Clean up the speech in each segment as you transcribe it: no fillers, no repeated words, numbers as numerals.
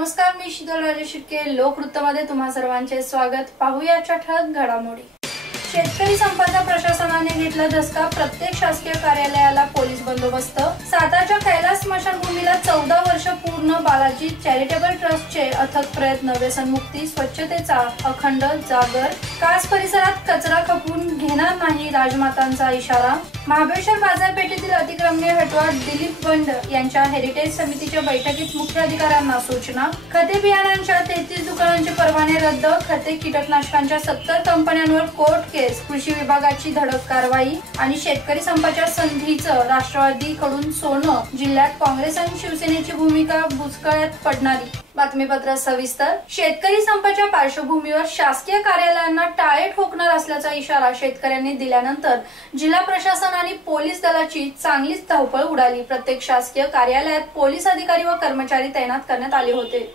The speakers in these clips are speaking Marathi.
नमस्कार, मी शीतल राजे शिर्के. लोकवृत्तमध्ये तुम्हा सर्वांचे स्वागत. पाहूया ठळक घडामोडी. शेतकरी संपाचा प्रशासनाने घेतला धसका. प्रत्येक शासकीय कार्यालयाला पोलीस बंदोबस्त. सातारच्या कैलास स्मशानभूमीला 14 वर्ष पूर्ण. बालाजी चॅरिटेबल ट्रस्टचे अथक प्रयत्न. व्यसनमुक्ती, स्वच्छतेचा अखंड जागर. कास परिसरात कचरा खपून घेणार नाही, राजमातांचा इशारा. महाबळेश्वर बाजारपेठेतील अतिक्रमणे हटवा. दिलीप बंड यांच्या हेरिटेज समितीच्या बैठकीत मुख्य अधिकाऱ्यांना सूचना. खते बियाणांच्या 33 दुकानांचे परवाने रद्द. खते कीटकनाशकांच्या 70 कंपन्यांवर कोर्ट केस. कृषी विभागाची धडक कारवाई. आणि शेतकरी संपाच्या संधीचं राष्ट्रवादीकडून सोनं. जिल्ह्यात काँग्रेस आणि शिवसेनेची भूमिका बुचकळ्यात पडणारी. बातमीपत्र सविस्तर. शेतकरी संपाच्या पार्श्वभूमीवर शासकीय कार्यालयांना टाळे ठोकणार असल्याचा इशारा शेतकऱ्यांनी दिल्यानंतर जिल्हा प्रशासन आणि पोलीस दलाची चांगलीच धावपळ उडाली. प्रत्येक शासकीय कार्यालयात पोलीस अधिकारी व कर्मचारी तैनात करण्यात आले होते.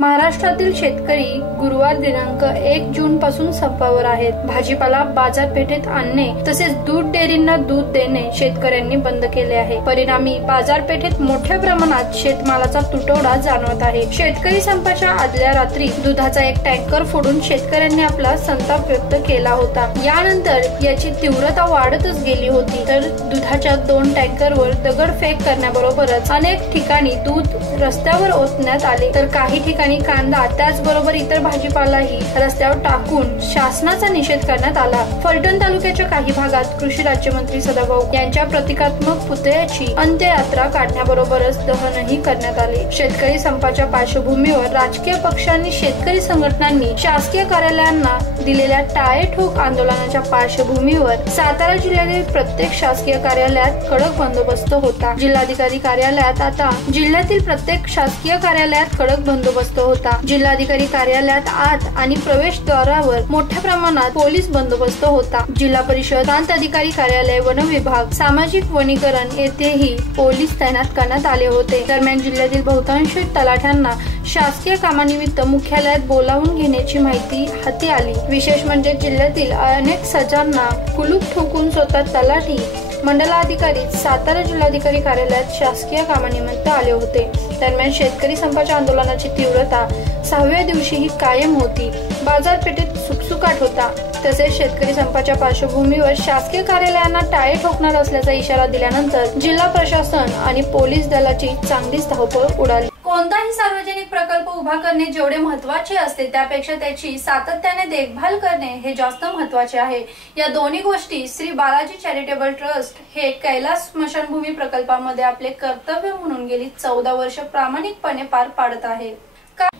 महाराष्ट्रातील शेतकरी गुरुवार दिनांक 1 जून पासून संपावर आहेत. भाजीपाला बाजारपेठेत आणणे तसेच दूध डेअरींना दूध देणे शेतकऱ्यांनी बंद केले आहे. परिणामी बाजारपेठेत मोठ्या प्रमाणात शेतमालाचा तुटवडा जाणवत आहे. शेतकरी संपाच्या आदल्या रात्री दुधाचा एक टँकर फोडून शेतकऱ्यांनी आपला संताप व्यक्त केला होता. यानंतर याची तीव्रता वाढतच गेली होती. तर दुधाच्या 2 टँकरवर दगडफेक करण्याबरोबरच अनेक ठिकाणी दूध रस्त्यावर ओतण्यात आले. तर काही ठिकाणी कांदा त्याचबरोबर इतर भाजीपालाही रस्त्यावर टाकून शासनाचा निषेध करण्यात आला. फलटण तालुक्याच्या काही भागात कृषी राज्यमंत्री सदाभाऊ यांच्या प्रतिकात्मक पुतळ्याची अंत्ययात्रा काढण्याबरोबरच दहनही करण्यात आले. शेतकरी संपाच्या पार्श्वभूमीवर राजकीय पक्षांनी शेतकरी संघटनांनी शासकीय कार्यालयांना दिलेल्या टाळेठोक आंदोलनाच्या पार्श्वभूमीवर सातारा जिल्ह्यातील प्रत्येक शासकीय कार्यालयात कडक बंदोबस्त होता. जिल्हाधिकारी कार्यालयात आता जिल्ह्यातील प्रत्येक शासकीय कार्यालयात कडक बंदोबस्त होता. जिल्हाधिकारी कार्यालयात आत आणि प्रवेशद्वारावर मोठ्या प्रमाणात पोलीस बंदोबस्त होता. जिल्हा परिषद, प्रांत अधिकारी कार्यालय, वन विभाग, सामाजिक वनीकरण येथेही पोलीस तैनात करण्यात आले होते. दरम्यान जिल्ह्यातील बहुतांश तलाठ्यांना शासकीय कामानिमित्त मुख्यालयात बोलावून घेण्याची माहिती हाती आली. विशेष म्हणजे जिल्ह्यातील अनेक सजांना कुलूप ठोकून स्वतः तलाठी मंडलाधिकारी सातारा जिल्हाधिकारी कार्यालयात शासकीय कामानिमित्त आले होते. दरम्यान शेतकरी संपाच्या आंदोलनाची तीव्रता 6व्या दिवशीही कायम होती. बाजारपेठेत सुकसुकाट होता. तसेच शेतकरी संपाच्या पार्श्वभूमीवर शासकीय कार्यालयांना टाळे ठोकणार असल्याचा इशारा दिल्यानंतर जिल्हा प्रशासन आणि पोलीस दलाची चांगलीच धावपळ उडाली. कोणताही सार्वजनिक प्रकल्प उभा करणे जेवढे महत्वाचे असते त्यापेक्षा त्याची सातत्याने देखभाल करणे हे जास्त महत्वाचे आहे. या दोन्ही गोष्टी श्री बालाजी चॅरिटेबल ट्रस्ट हे कैलास स्मशानभूमी प्रकल्पामध्ये आपले कर्तव्य म्हणून गेली 14 वर्ष प्रामाणिकपणे पार पाडत आहे.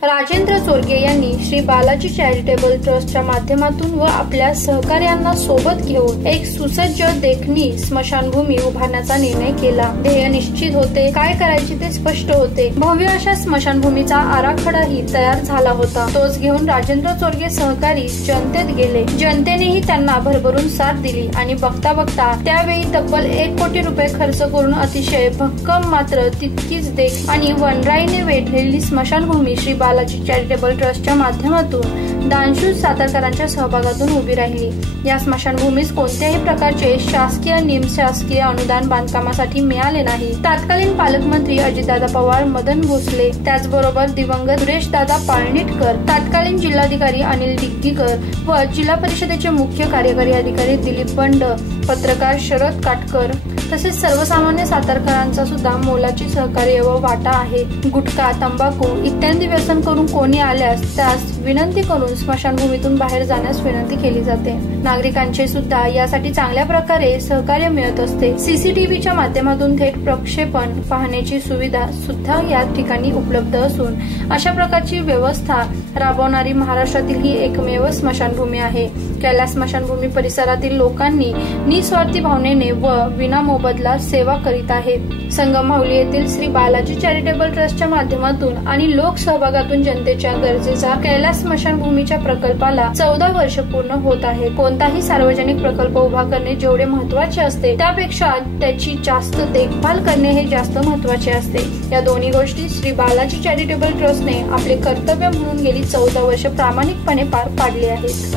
राजेंद्र चोरगे यांनी श्री बालाजी चॅरिटेबल ट्रस्टच्या माध्यमातून व आपल्या सहकार्यांना सोबत घेऊन एक सुसज्ज देखणी स्मशानभूमी उभारण्याचा निर्णय केला. ध्येय निश्चित होते, काय करायचे ते स्पष्ट होते. भव्य अशा स्मशानभूमीचा आराखडाही तयार झाला होता. तोच घेऊन राजेंद्र चोरगे सहकारी जनतेत गेले. जनतेनेही त्यांना भरभरून साथ दिली आणि बघता बघता त्यावेळी तब्बल 1 कोटी रुपये खर्च करून अतिशय भक्कम मात्र तितकीच देख आणि वनराईने वेढलेली स्मशानभूमी श्री बालाजी चॅरिटेबल ट्रस्टच्या माध्यमातून दानशूर सातारकरांच्या सहभागातून उभी राहिली. या स्मशानभूमीस कोणत्याही प्रकारचे शासकीय निमशासकीय अनुदान बांधकामासाठी मिळाले नाही. तत्कालीन पालकमंत्री अजितदादा पवार, मदन भोसले, त्याचबरोबर दिवंगत सुरेशदादा पाळणीटकर, तत्कालीन जिल्हाधिकारी अनिल डिग्गीकर व जिल्हा परिषदेचे मुख्य कार्यकारी अधिकारी दिलीप बंड, पत्रकार शरद काटकर तसेच सर्वसामान्य सातारकरांचा सुद्धा मोलाची सहकार्य व वाटा आहे. गुटखा, तंबाखू इत्यादी व्यसन करून कोणी आल्यास त्यास विनंती करून स्मशानभूमीतून बाहेर जाण्यास विनंती केली जाते. नागरिकांचे सुद्धा यासाठी चांगल्या प्रकारे सहकार्य मिळत असते. सीसीटीव्हीच्या माध्यमातून थेट प्रक्षेपण पाहण्याची सुविधा सुद्धा या ठिकाणी उपलब्ध असून अशा प्रकारची व्यवस्था राबवणारी महाराष्ट्रातील ही एकमेव स्मशानभूमी आहे. कैलास स्मशानभूमी परिसरातील लोकांनी निस्वार्थी भावनेने व विनामोबदला सेवा करीत आहेत. संगम माहुली येथील श्री बालाजी चॅरिटेबल ट्रस्टच्या माध्यमातून आणि लोक सहभागातून जनतेच्या गरजेचा कैलास स्मशानभूमीच्या प्रकल्पाला 14 वर्ष पूर्ण होत आहे. कोणताही सार्वजनिक प्रकल्प उभा करणे जेवढे महत्वाचे असते त्यापेक्षा त्याची जास्त देखभाल करणे हे जास्त महत्वाचे असते. या दोन्ही गोष्टी श्री बालाजी चॅरिटेबल ट्रस्टने आपले कर्तव्य म्हणून गेली 14 वर्ष प्रामाणिकपणे पार पाडली आहेत.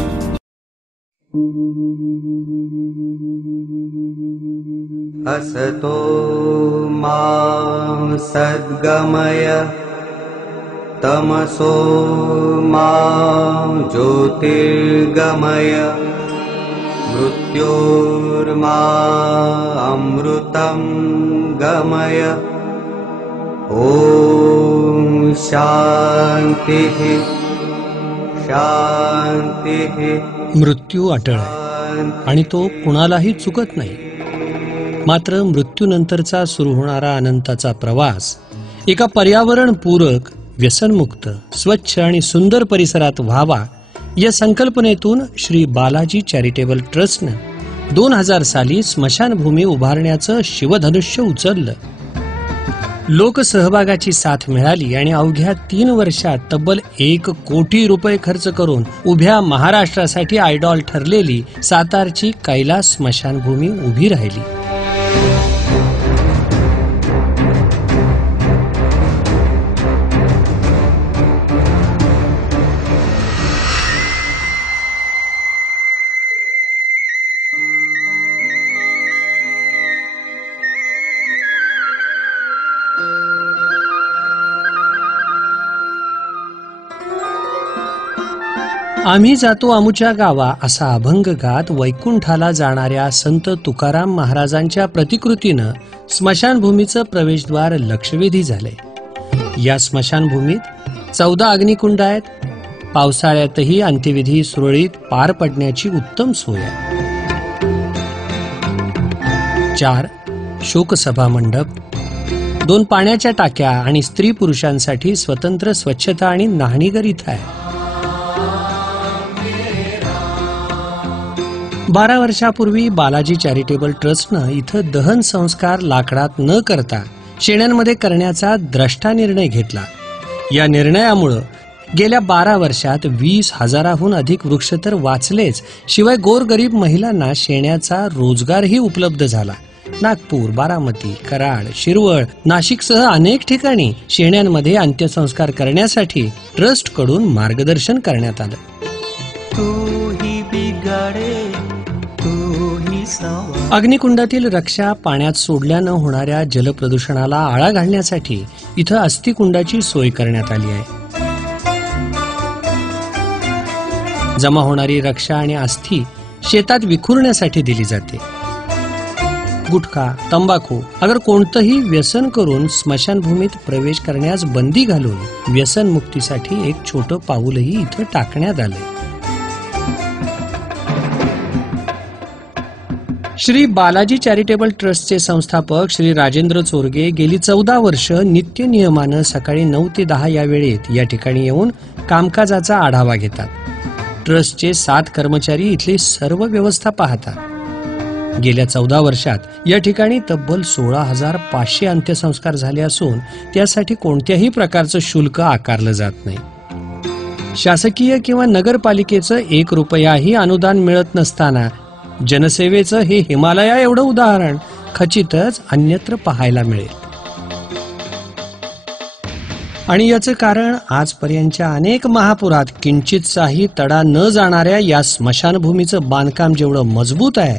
असतो मा सद्गमय तमसो मा ज्योतिर्गमय मृत्योर्मा अमृतं गमय। ओम शांतिः शांतिः। मृत्यू अटळ आहे आणि तो कुणालाही चुकत नाही. मात्र मृत्यूनंतरचा सुरू होणारा अनंताचा प्रवास एका पर्यावरणपूरक, व्यसनमुक्त, स्वच्छ आणि सुंदर परिसरात व्हावा या संकल्पनेतून श्री बालाजी चॅरिटेबल ट्रस्टनं 2000 साली स्मशानभूमी उभारण्याचं शिवधनुष्य उचललं. लोकसहभागाची साथ मिळाली आणि अवघ्या 3 वर्षात तब्बल 1 कोटी रुपये खर्च करून उभ्या महाराष्ट्रासाठी आयडॉल ठरलेली सातारची कैलास स्मशानभूमी उभी राहिली. आम्ही जातो आमुच्या गावा असा अभंग गात वैकुंठाला जाणाऱ्या संत तुकाराम महाराजांच्या प्रतिकृतीनं स्मशानभूमीचं प्रवेशद्वार लक्षवेधी झालंय. या स्मशानभूमीत 14 अग्निकुंड आहेत. पावसाळ्यातही अंत्यविधी सुरळीत पार पडण्याची उत्तम सोय आहे. 4 शोकसभा मंडप, 2 पाण्याच्या टाक्या आणि स्त्री पुरुषांसाठी स्वतंत्र स्वच्छता आणि न्हाणीघर इथं आहे. 12 वर्षापूर्वी बालाजी चॅरिटेबल ट्रस्टनं इथं दहन संस्कार लाकडात न करता शेण्यांमध्ये करण्याचा द्रष्टा निर्णय घेतला. या निर्णयामुळं गेल्या 12 वर्षात 20,000हून अधिक वृक्ष तर वाचलेच, शिवाय गोरगरीब महिलांना शेण्याचा रोजगारही उपलब्ध झाला. नागपूर, बारामती, कराड, शिरवळ, नाशिकसह अनेक ठिकाणी शेण्यांमध्ये अंत्यसंस्कार करण्यासाठी ट्रस्ट कडून मार्गदर्शन करण्यात आलं. अग्निकुंडातील रक्षा पाण्यात सोडल्यानं होणाऱ्या जलप्रदूषणाला आळा घालण्यासाठी इथं अस्थिकुंडाची सोय करण्यात आली आहे. जमा होणारी रक्षा आणि अस्थी शेतात विखुरण्यासाठी दिली जाते. गुटखा, तंबाखू अगर कोणतंही व्यसन करून स्मशानभूमीत प्रवेश करण्यास बंदी घालून व्यसन मुक्तीसाठी एक छोटं पाऊलही इथं टाकण्यात आलंय. श्री बालाजी चॅरिटेबल ट्रस्टचे संस्थापक श्री राजेंद्र चोरगे गेली 14 वर्ष नित्य नियमानं सकाळी 9 ते 10 या वेळेत या ठिकाणी येऊन कामकाजाचा आढावा घेतात. ट्रस्टचे 7 कर्मचारी इथली सर्व व्यवस्था पाहतात. गेल्या 14 वर्षात या ठिकाणी तब्बल 16,500 अंत्यसंस्कार झाले असून त्यासाठी कोणत्याही प्रकारचं शुल्क आकारलं जात नाही. शासकीय किंवा नगरपालिकेचं 1 रुपयाही अनुदान मिळत नसताना जनसेवेचं हे हिमालया एवढं उदाहरण खचितच अन्यत्र पाहायला मिळेल. आणि याचं कारण आजपर्यंतच्या अनेक महापुरात किंचितचाही तडा न जाणाऱ्या या स्मशानभूमीचं बांधकाम जेवढं मजबूत आहे,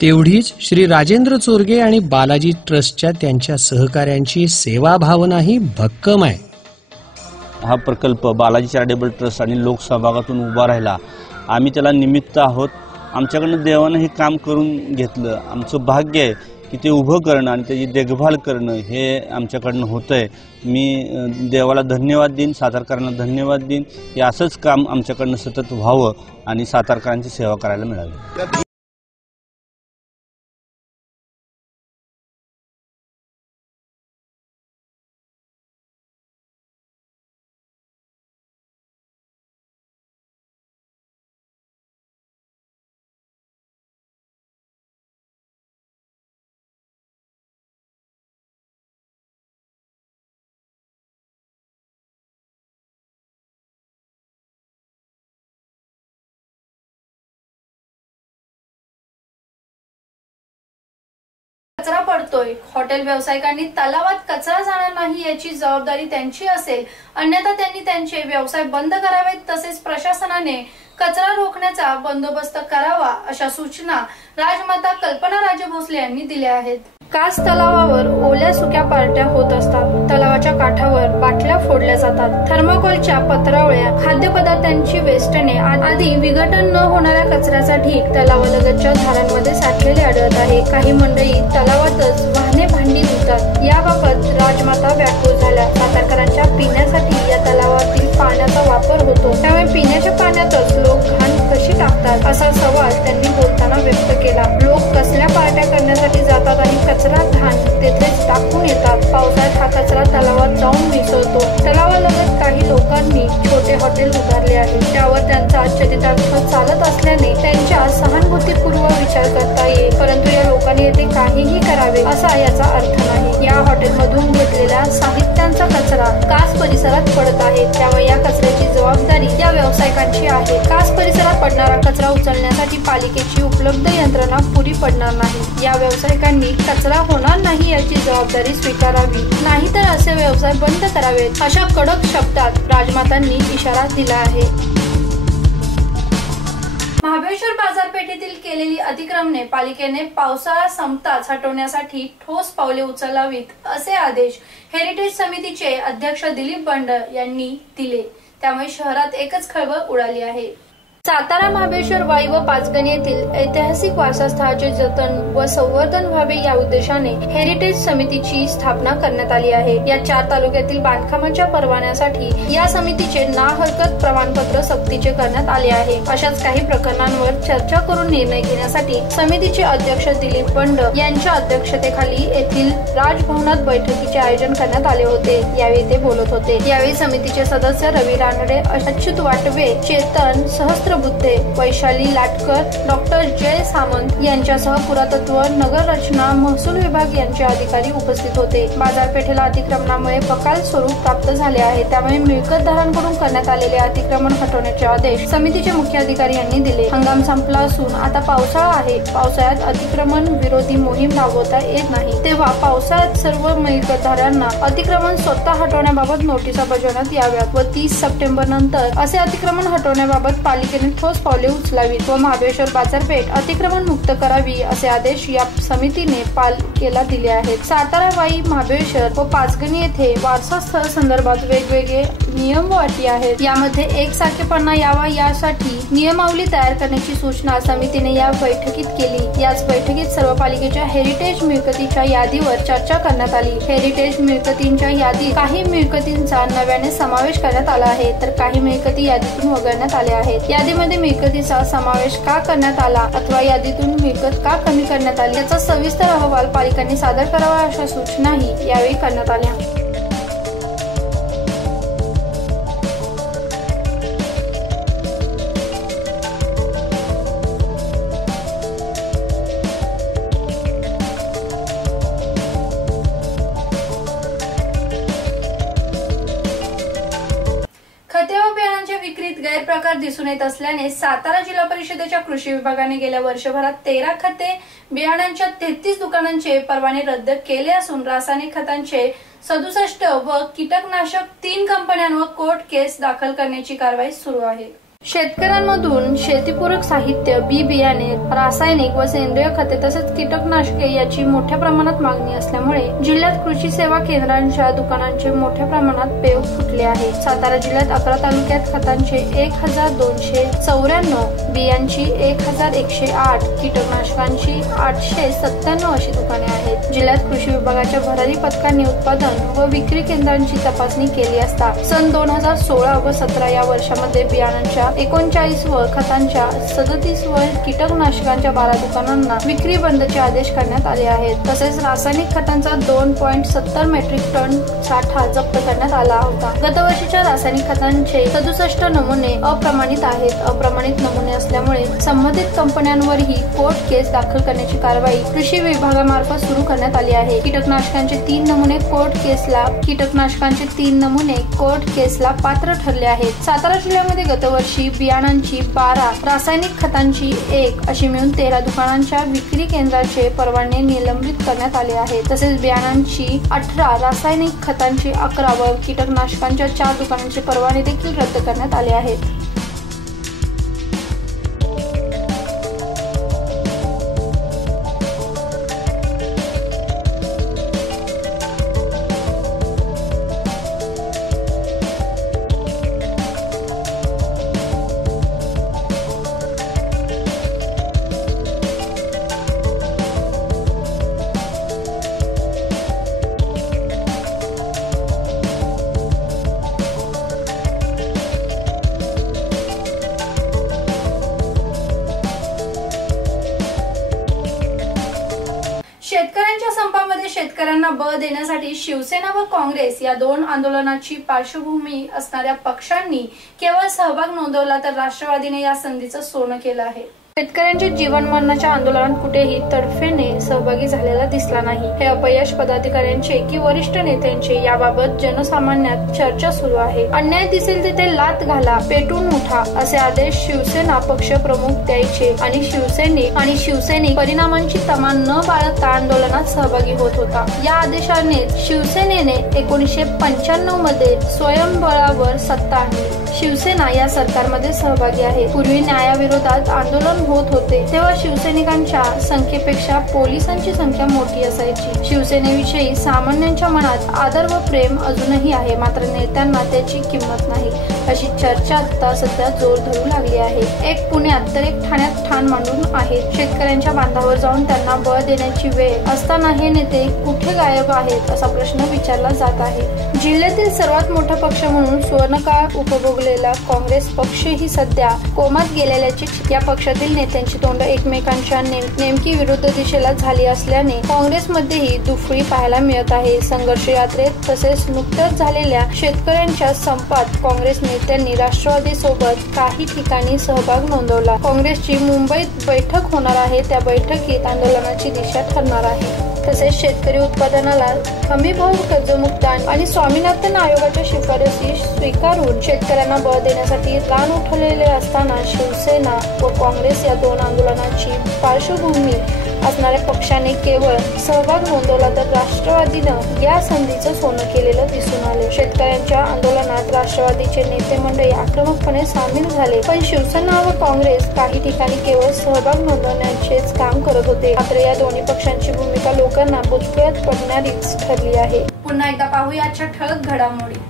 तेवढीच श्री राजेंद्र चोरगे आणि बालाजी ट्रस्टच्या त्यांच्या सहकाऱ्यांची सेवा भावनाही भक्कम आहे. हा प्रकल्प बालाजी चॅरिटेबल ट्रस्ट आणि लोकसहभागातून उभा राहिला. आम्ही त्याला निमित्त आहोत. आमच्याकडनं देवानं हे काम करून घेतलं. आमचं भाग्य आहे की ते उभं करणं आणि त्याची देखभाल करणं हे आमच्याकडनं होतंय. मी देवाला धन्यवाद देईन, सातारकरांना धन्यवाद देईन. हे असंच काम आमच्याकडनं सतत व्हावं आणि सातारकरांची सेवा करायला मिळावी. कचरा पडतोय. हॉटेल व्यावसायिकांनी तलावात कचरा जाणार नाही याची जबाबदारी त्यांची असेल, अन्यथा त्यांनी त्यांचे व्यवसाय बंद करावेत. तसेच प्रशासनाने कचरा रोखण्याचा बंदोबस्त करावा अशा सूचना राजमाता कल्पना राजे भोसले यांनी दिल्या आहेत. कास तलावावर ओल्या सुक्या पार्ट्या होत असतात. तलावाच्या काठावर बाटल्या फोडल्या जातात. थर्माकोलच्या पत्रावळ्या, खाद्यपदार्थांची वेस्टने आदी विघटन न होणाऱ्या कचऱ्याचा ढीग तलावालगतच्या झाडांमध्ये साठलेले आढळत आहे. काही मंडळी तलावातच वाहने भांडी धुतात. याबाबत राजमाता व्याकुळ झाल्या. सातारकरांच्या पिण्यासाठी या तलावातील पाण्याचा वापर होतो, त्यामुळे पिण्याच्या पाण्यातच लोक घाण कशी टाकतात असा सवाल त्यांनी बोलताना व्यक्त केला. लोक कसल्या पार्ट्या करण्यासाठी जातात आणि कचरा घाण तेथेच टाकून येतात. पावसाळ्यात हा कचरा तलावात जाऊन मिसळतो. तलावालगत काही लोकांनी छोटे हॉटेल उभारले आहे, त्यावर त्यांचा चरितार्थ चालत असल्याने त्यांच्या सहानुभूतीपूर्व विचार करता येईल, परंतु या लोकांनी येथे काहीही करावे असा याचा अर्थ नाही. या हॉटेलमधून घेतलेल्या साहित्यांचा कचरा कास परिसरात पडत आहे, त्यामुळे या कचऱ्याची जबाबदारी या व्यावसायिकांची आहे. कास परिसरात पडणारा कचरा उचलण्यासाठी पालिकेची उपलब्ध यंत्रणा पुरी पडणार नाही. या व्यावसायिकांनी कचरा होणार नाही याची जबाबदारी स्वीकारावी, नाहीतर असे व्यवसाय बंद करावेत अशा कडक शब्दात राजमातांनी इशारा दिला आहे. महाबळेश्वर बाजारपेठेतील केलेली अतिक्रमणे पालिकेने पावसाळा संपताच हटवण्यासाठी ठोस पावले उचलावीत असे आदेश हेरिटेज समितीचे अध्यक्ष दिलीप बंड यांनी दिले. त्यामुळे शहरात एकच खळबळ उडाली आहे. सातारा, महाबळेश्वर, वाई व पाचगणी येथील ऐतिहासिक वारसास्थळाचे जतन व संवर्धन व्हावे या उद्देशाने हेरिटेज समितीची स्थापना करण्यात आली आहे. या 4 तालुक्यातील बांधकामाच्या परवान्यासाठी या समितीचे ना हरकत प्रमाणपत्र सक्तीचे करण्यात आले आहे. अशाच काही प्रकरणांवर चर्चा करून निर्णय घेण्यासाठी समितीचे अध्यक्ष दिलीप बंड यांच्या अध्यक्षतेखाली येथील राजभवनात बैठकीचे आयोजन करण्यात आले होते. यावेळी ते बोलत होते. यावेळी समितीचे सदस्य रवी रानडे, अच्युत वाटवे, चेतन सहस्त्र बुद्धे, वैशाली लाटकर, डॉक्टर जय सामंत यांच्यासह पुरातत्व, नगर रचना, महसूल विभाग यांचे अधिकारी उपस्थित होते. बाजारपेठेला अतिक्रमणामुळे बकाल स्वरूप प्राप्त झाले आहे, त्यामुळे मिळकतदारांकडून करण्यात आलेले अतिक्रमण हटवण्याचे आदेश समितीचे मुख्य अधिकारी यांनी दिले. हंगाम संपला असून आता पावसाळा आहे. पावसाळ्यात अतिक्रमण विरोधी मोहीम राबवता येत नाही, तेव्हा पावसाळ्यात सर्व मिळकतदारांना अतिक्रमण स्वतः हटवण्याबाबत नोटिसा बजावण्यात याव्यात व 30 सप्टेंबर नंतर असे अतिक्रमण हटवण्याबाबत पालिकेने ठोस पावले उचलावीत व महाबळेश्वर बाजारपेठ अतिक्रमण मुक्त करावी असे आदेश या समितीने पालिकेला दिले आहेत. सातारा, वाई, महाबळेश्वर व पाचगणी येथे वारसा स्थळ संदर्भात वेगवेगळे नियम व अटी आहेत. यामध्ये एकसारखेपणा यावा यासाठी नियमावली तयार करण्याची सूचना समितीने या बैठकीत केली. याच बैठकीत सर्व पालिकेच्या हेरिटेज मिळकतीच्या यादीवर चर्चा करण्यात आली. हेरिटेज मिळकतींच्या यादीत काही मिळकतींचा नव्याने समावेश करण्यात आला आहे, तर काही मिळकती यादीतून वगळण्यात आल्या आहेत. यादीमध्ये मिळकतीचा समावेश का करण्यात आला अथवा यादीतून मिळकत का कमी करण्यात आली याचा सविस्तर अहवाल पालिकांनी सादर करावा अशा सूचनाही यावेळी करण्यात आल्या. गैरप्रकार दिसून येत असल्याने सातारा जिल्हा परिषदेच्या कृषी विभागाने गेल्या वर्षभरात 13 खते बियाणांच्या 33 दुकानांचे परवाने रद्द केले असून रासायनिक खतांचे 67 व कीटकनाशक 3 कंपन्यांवर कोर्ट केस दाखल करण्याची कारवाई सुरू आहे. शेतकऱ्यांमधून शेतीपूरक साहित्य, बी बियाणे, रासायनिक व सेंद्रिय खते तसेच कीटकनाशके याची मोठ्या प्रमाणात मागणी असल्यामुळे जिल्ह्यात कृषी सेवा केंद्रांच्या दुकानांचे मोठ्या प्रमाणात पेव फुटले आहे. सातारा जिल्ह्यात 11 तालुक्यात खतांचे 1294, बियांची 1108, कीटकनाशकांची 897 अशी दुकाने आहेत. जिल्ह्यात कृषी विभागाच्या भरारी पथकांनी उत्पादन व विक्री केंद्रांची तपासणी केली असता सन 2016 व 17 या वर्षामध्ये बियाणांच्या 39 व खतांच्या 37 व कीटकनाशकांच्या 12 दुकानांना विक्री बंदचे आदेश करण्यात आले आहेत. तसेच रासायनिक खतांचा 2.70 मेट्रिक टन साठा जप्त करण्यात आला होता. गतवर्षीच्या रासायनिक खतांचे 67 नमुने अप्रमाणित आहेत. अप्रमाणित नमुने असल्यामुळे संबंधित कंपन्यांवरही कोर्ट केस दाखल करण्याची कारवाई कृषी विभागामार्फत सुरू करण्यात आली आहे. कीटकनाशकांचे 3 नमुने कोर्ट केसला पात्र ठरले आहेत. सातारा जिल्ह्यामध्ये गतवर्षी बियाणांची 12, रासायनिक खतांची 1 अशी मिळून 13 दुकानांच्या विक्री केंद्राचे परवाने निलंबित करण्यात आले आहेत. तसेच बियाणांची 18, रासायनिक खतांची 11 व कीटकनाशकांच्या 4 दुकानांचे परवाने देखील रद्द करण्यात आले आहेत. शेतकऱ्यांना बळ देण्यासाठी शिवसेना व काँग्रेस या दोन आंदोलनाची पार्श्वभूमी असणाऱ्या पक्षांनी केवळ सहभाग नोंदवला तर राष्ट्रवादीने या संधीचं सोनं केलं आहे. शेतकऱ्यांच्या जीवन मरणाच्या आंदोलनात कुठेही तडफेने सहभागी झालेला दिसला नाही. हे अपयश पदाधिकाऱ्यांचे की वरिष्ठ नेत्यांचे याबाबत जनसामान्यात चर्चा सुरू आहे. अन्याय दिसेल तिथे लात घाला, पेटून उठा असे आदेश शिवसेना पक्ष प्रमुख द्यायचे आणि शिवसैनिक परिणामांची तमा न बाळगता आंदोलनात सहभागी होत होता. या आदेशाने शिवसेनेने 1995 मध्ये स्वयंबळावर सत्ता आणली. शिवसेना या सरकारमध्ये सहभागी आहे. पूर्वी न्यायाविरोधात आंदोलन होत होते तेव्हा शिवसैनिकांच्या संख्येपेक्षा पोलिसांची संख्या मोठी असायची. शिवसेनेविषयी सामान्यांच्या मनात आदर व प्रेम अजूनही आहे, मात्र नेत्यांना त्याची किंमत नाही अशी चर्चा आता सध्या जोर धरू लागली आहे. एक पुण्यात तर एक ठाण्यात ठाण मांडून आहेत. शेतकऱ्यांच्या बांधावर जाऊन त्यांना बळ देण्याची वेळ असताना हे नेते कुठे गायब आहेत असा प्रश्न विचारला जात आहे. जिल्ह्यातील सर्वात मोठा पक्ष म्हणून सुवर्णकाळ उपभोगलेला काँग्रेस पक्षही सध्या कोमात गेलेल्याची या पक्षातील नेत्यांची तोंड एकमेकांच्या नेमकी विरुद्ध दिशेला झाली असल्याने काँग्रेसमध्येही दुफळी पाहायला मिळत आहे. संघर्ष यात्रेत तसेच नुकत्याच झालेल्या शेतकऱ्यांच्या संपात काँग्रेस नेत्यांनी राष्ट्रवादी सोबत काही ठिकाणी सहभाग नोंदवला. काँग्रेसची मुंबईत बैठक होणार आहे. त्या बैठकीत आंदोलनाची दिशा ठरणार आहे. तसेच शेतकरी उत्पादनाला हमी भाव, कर्जमुक्त आणि स्वामीनाथन आयोगाच्या शिफारसी स्वीकारून शेतकऱ्यांना बळ देण्यासाठी रान उठवलेले असताना शिवसेना व काँग्रेस या दोन आंदोलनाची पार्श्वभूमी असणाऱ्या पक्षाने केवळ सहभाग नोंदवला तर राष्ट्रवादीनं या संधीचं सोनं केलेलं दिसून आले. शेतकऱ्यांच्या आंदोलनात राष्ट्रवादीचे नेते मंडळी आक्रमकपणे सामील झाले, पण शिवसेना व काँग्रेस काही ठिकाणी केवळ सहभाग नोंदवण्याचेच काम करत होते. मात्र या दोन्ही पक्षांची भूमिका लोकांना बुचकळ्यात पडणारीच ठरली आहे. पुन्हा एकदा पाहूया आजच्या ठळक घडामोडी.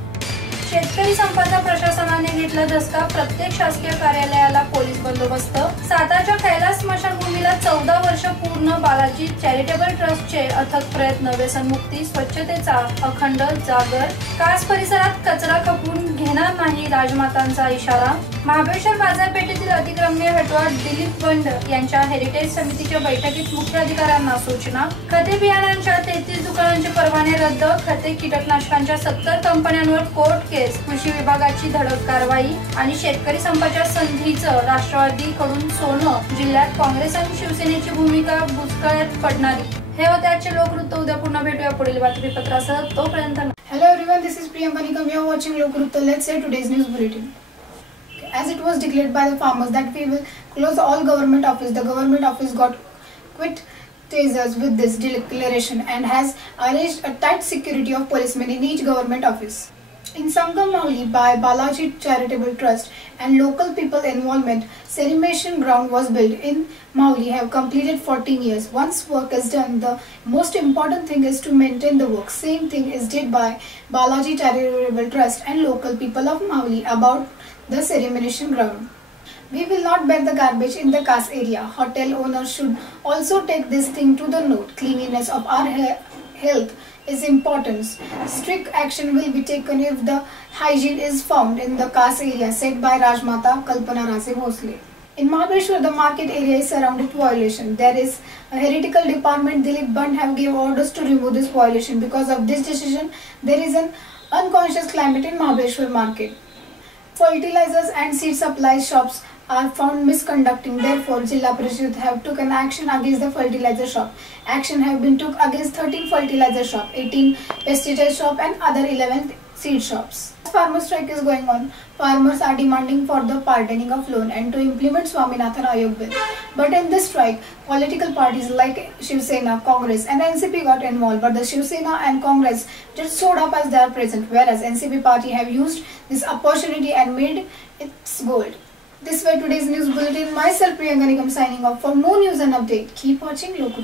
शेतकरी संपाचा प्रशासनाने घेतला धसका, प्रत्येक शासकीय कार्यालयाला पोलीस बंदोबस्त. सातारच्या कैलास स्मशानभूमीला 14 वर्ष पूर्ण. बालाजी चॅरिटेबल ट्रस्टचे अथक प्रयत्न. व्यसनमुक्ती, स्वच्छतेचा अखंड जागर. कास परिसरात कचरा खपून घेणार नाही, राजमातांचा इशारा. महाबळेश्वर बाजारपेठेतील अतिक्रमणे हटवा, दिलीप बंड यांच्या हेरिटेज समितीच्या बैठकीत मुख्याधिकाऱ्यांना सूचना. खते बियाणांच्या 33 दुकानांचे परवाने रद्द. खते कीटकनाशकांच्या 70 कंपन्यांवर कोर्ट केस. कृषी विभागाची धडक कारवाई आणि शेतकरी संपाच्या संधीचं राष्ट्रवादीकडून सोनं. जिल्ह्यात काँग्रेस आणि शिवसेनेची भूमिका बुचकळ्यात पडणारी. हे होते आजचे लोकवृत्त. उद्या पुन्हा भेटूया पुढील बातमीपत्रासह. तोपर्यंत Hello everyone, this is Priyanka Nikam. You are watching Lokrutta. Let's say today's news bulletin. As it was declared by the farmers that we will close all government office, the government office got quit tasers with this declaration and has arranged a tight security of policemen in each government office. In Sangam Mahuli by Balaji Charitable Trust and local people involvement, cremation ground was built in Mahuli have completed 14 years. Once work is done, the most important thing is to maintain the work. Same thing is did by Balaji Charitable Trust and local people of Mahuli about the cremation ground. We will not burn the garbage in the Kas area. Hotel owners should also take this thing to the note. Cleanliness of our health is important. Strict action will be taken if the hygiene is found in the Kas area, said by Rajmata Kalpana Rase Bhosle. In Mahabeshwar, the market area is surrounded violation. There is a heretical department. Dilip Band have given orders to remove this violation. Because of this decision, there is an unconscious climate in Mahabeshwar market. Fertilizers and seed supply shops are found misconducting. Therefore, Jilla Parishad have taken action against the fertilizer shop. Action have been took against 13 fertilizer shop, 18 pesticide shop and other 11 seed shops. Farmer strike is going on. Farmers are demanding for the pardoning of loan and to implement Swaminathan Ayog bill. But in this strike, political parties like Shiv Sena, Congress and NCP got involved. But the Shiv Sena and Congress just showed up as they are present, whereas NCP party have used this opportunity and made its gold. This was today's news bulletin. Myself Priyanka Nikam signing off. For more news and update, keep watching Lokrutta.